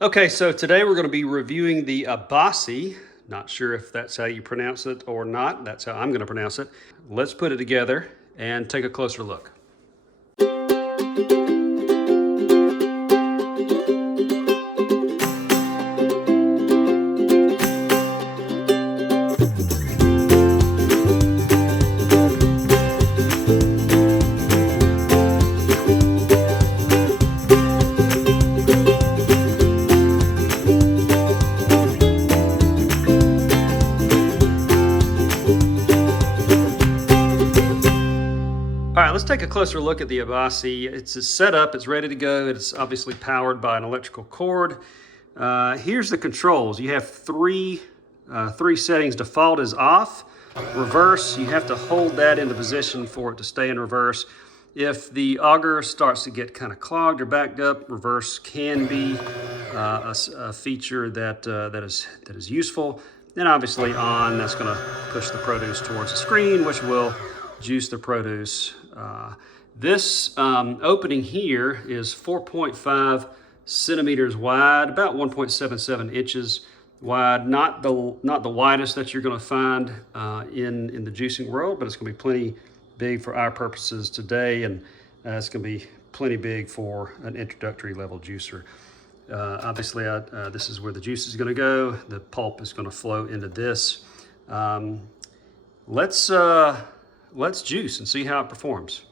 Okay, so today we're going to be reviewing the Abosi. Not sure if that's how you pronounce it or not. That's how I'm going to pronounce it. Let's put it together and take a closer look. All right, let's take a closer look at the Abosi. It's set up, it's ready to go. It's obviously powered by an electrical cord. Here's the controls. You have three settings. Default is off. Reverse, you have to hold that into position for it to stay in reverse. If the auger starts to get kind of clogged or backed up, reverse can be a feature that is useful. Then obviously on, that's going to push the produce towards the screen, which will juice the produce. This opening here is 4.5 centimeters wide, about 1.77 inches wide. Not the widest that you're going to find in the juicing world, but it's going to be plenty big for our purposes today, and it's going to be plenty big for an introductory level juicer. Obviously, this is where the juice is going to go. The pulp is going to flow into this. Let's juice and see how it performs.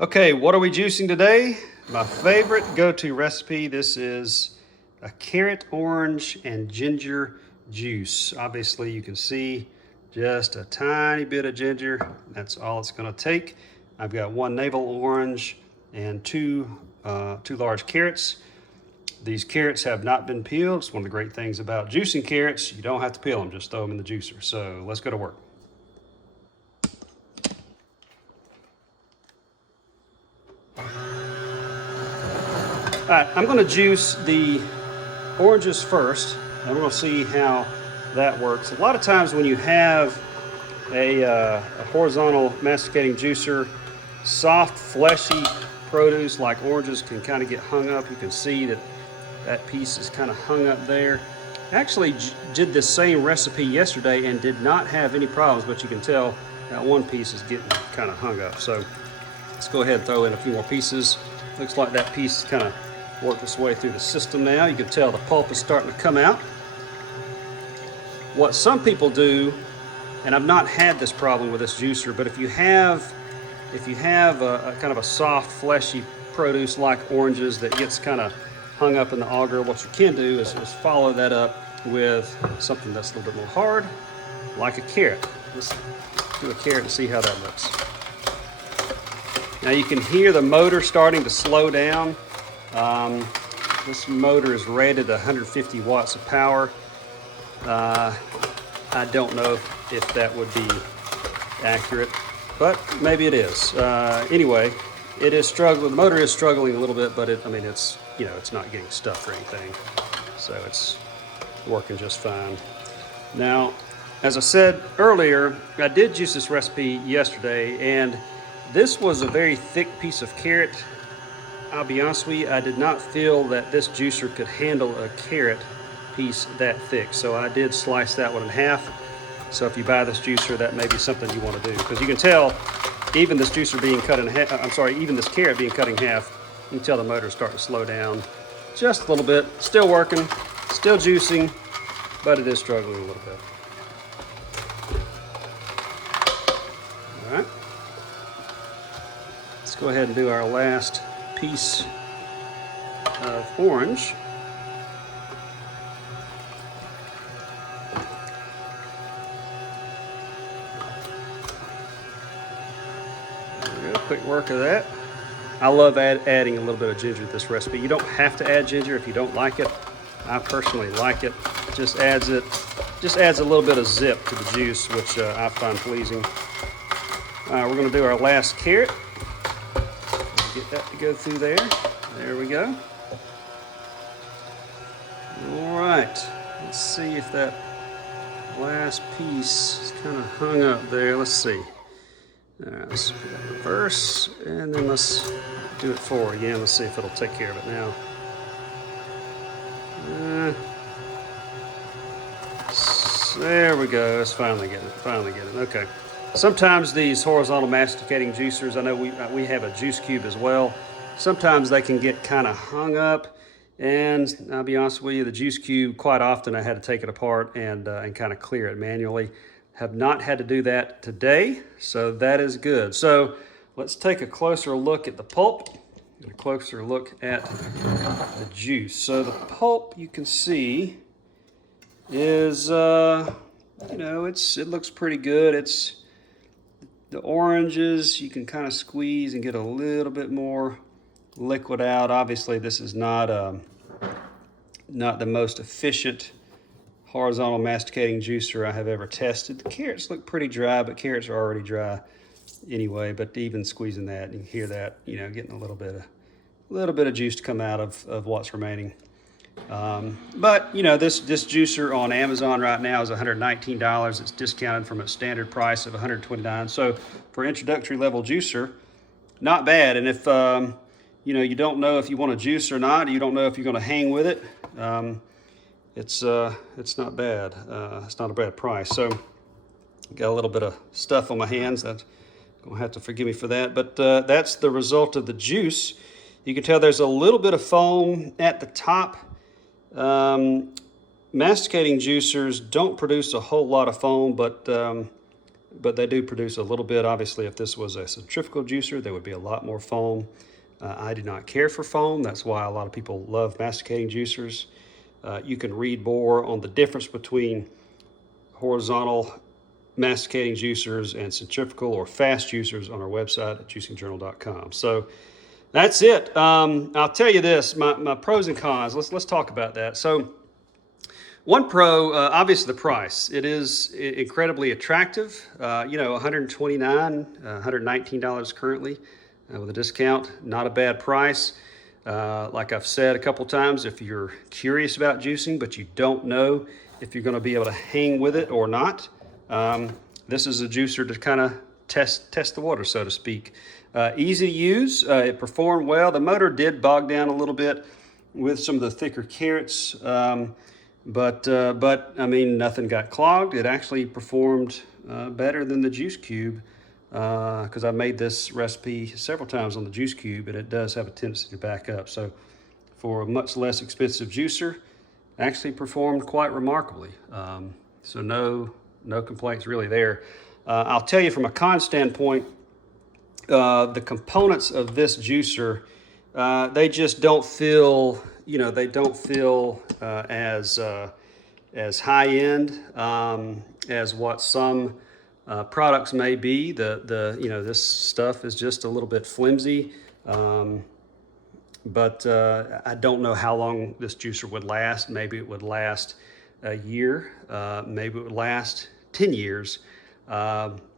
Okay, what are we juicing today? My favorite go-to recipe. This is a carrot, orange, and ginger juice. Obviously, you can see just a tiny bit of ginger. That's all it's going to take. I've got one navel orange and two large carrots. These carrots have not been peeled. It's one of the great things about juicing carrots. You don't have to peel them, just throw them in the juicer. So let's go to work. All right, I'm going to juice the oranges first, and we're going to see how that works. A lot of times when you have a horizontal masticating juicer, soft, fleshy produce like oranges can kind of get hung up. You can see that piece is kind of hung up there. I actually did this same recipe yesterday and did not have any problems, but you can tell that one piece is getting kind of hung up. So let's go ahead and throw in a few more pieces. Looks like that piece kind of worked its way through the system now. You can tell the pulp is starting to come out. What some people do, and I've not had this problem with this juicer, but if you have a kind of a soft, fleshy produce like oranges that gets kind of hung up in the auger, what you can do is follow that up with something that's a little bit more hard, like a carrot. Let's do a carrot and see how that looks. Now you can hear the motor starting to slow down. This motor is rated 150 watts of power. I don't know if that would be accurate, but maybe it is. Anyway, it is struggling. The motor is struggling a little bit, but it's not getting stuck or anything, so it's working just fine. Now, as I said earlier, I did juice this recipe yesterday, and this was a very thick piece of carrot. I'll be honest with you, I did not feel that this juicer could handle a carrot piece that thick, so I did slice that one in half. So if you buy this juicer, that may be something you want to do, because you can tell even this juicer being cut in half, even this carrot being cut in half, you can tell the motor starting to slow down just a little bit. Still working, still juicing, but it is struggling a little bit. All right, let's go ahead and do our last piece of orange. There we go, quick work of that. I love adding a little bit of ginger to this recipe. You don't have to add ginger if you don't like it. I personally like it. It just adds a little bit of zip to the juice, which I find pleasing. We're going to do our last carrot. Get that to go through there. There we go. All right. Let's see if that last piece is kind of hung up there. Let's see. All right, let's put that in reverse, and then let's do it forward again. Let's see if it'll take care of it now. There we go. Let's finally get it. Okay. Sometimes these horizontal masticating juicers, I know we have a juice cube as well. Sometimes they can get kind of hung up, and I'll be honest with you, the juice cube, quite often I had to take it apart and kind of clear it manually. Have not had to do that today, so that is good. So let's take a closer look at the pulp and a closer look at the juice. So the pulp, you can see, is you know, it looks pretty good. It's the oranges, you can kind of squeeze and get a little bit more liquid out. Obviously, this is not the most efficient horizontal masticating juicer I have ever tested. The carrots look pretty dry, but carrots are already dry anyway. But even squeezing that, you can hear that, you know, getting a little bit of juice to come out of what's remaining. But you know, this juicer on Amazon right now is $119. It's discounted from its standard price of $129. So for introductory level juicer, not bad. And if you know, you don't know if you want to juice or not, you don't know if you're going to hang with it, it's not bad. It's not a bad price. So got a little bit of stuff on my hands. That's gonna have to forgive me for that. But that's the result of the juice. You can tell there's a little bit of foam at the top. Masticating juicers don't produce a whole lot of foam, but they do produce a little bit. Obviously, if this was a centrifugal juicer, there would be a lot more foam. I do not care for foam. That's why a lot of people love masticating juicers. You can read more on the difference between horizontal masticating juicers and centrifugal or fast juicers on our website at juicingjournal.com. So that's it. I'll tell you this, my pros and cons. Let's talk about that. So one pro, obviously the price. It is incredibly attractive. You know, $119 currently with a discount. Not a bad price. Like I've said a couple times, if you're curious about juicing, but you don't know if you're going to be able to hang with it or not, this is a juicer to kind of test the water, so to speak. Easy to use. It performed well. The motor did bog down a little bit with some of the thicker carrots, but I mean, nothing got clogged. It actually performed better than the juice cube, because I made this recipe several times on the juice cube, and it does have a tendency to back up. So for a much less expensive juicer, actually performed quite remarkably. So no complaints really there. I'll tell you from a con standpoint, the components of this juicer, they just don't feel, you know, they don't feel as high end as what some products may be. You know, this stuff is just a little bit flimsy, but I don't know how long this juicer would last. Maybe it would last a year, maybe it would last 10 years.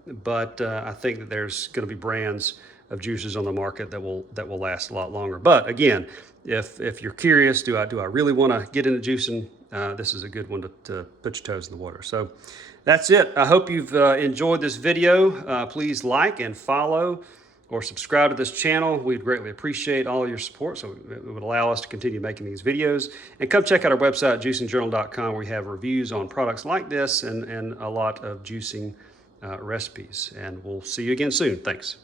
But I think that there's going to be brands of juicers on the market that will last a lot longer. But again, if you're curious, do I really want to get into juicing? This is a good one to put your toes in the water. So that's it. I hope you've enjoyed this video. Please like and follow or subscribe to this channel. We'd greatly appreciate all your support, so it would allow us to continue making these videos. And come check out our website, juicingjournal.com, where we have reviews on products like this and a lot of juicing recipes. And we'll see you again soon. Thanks.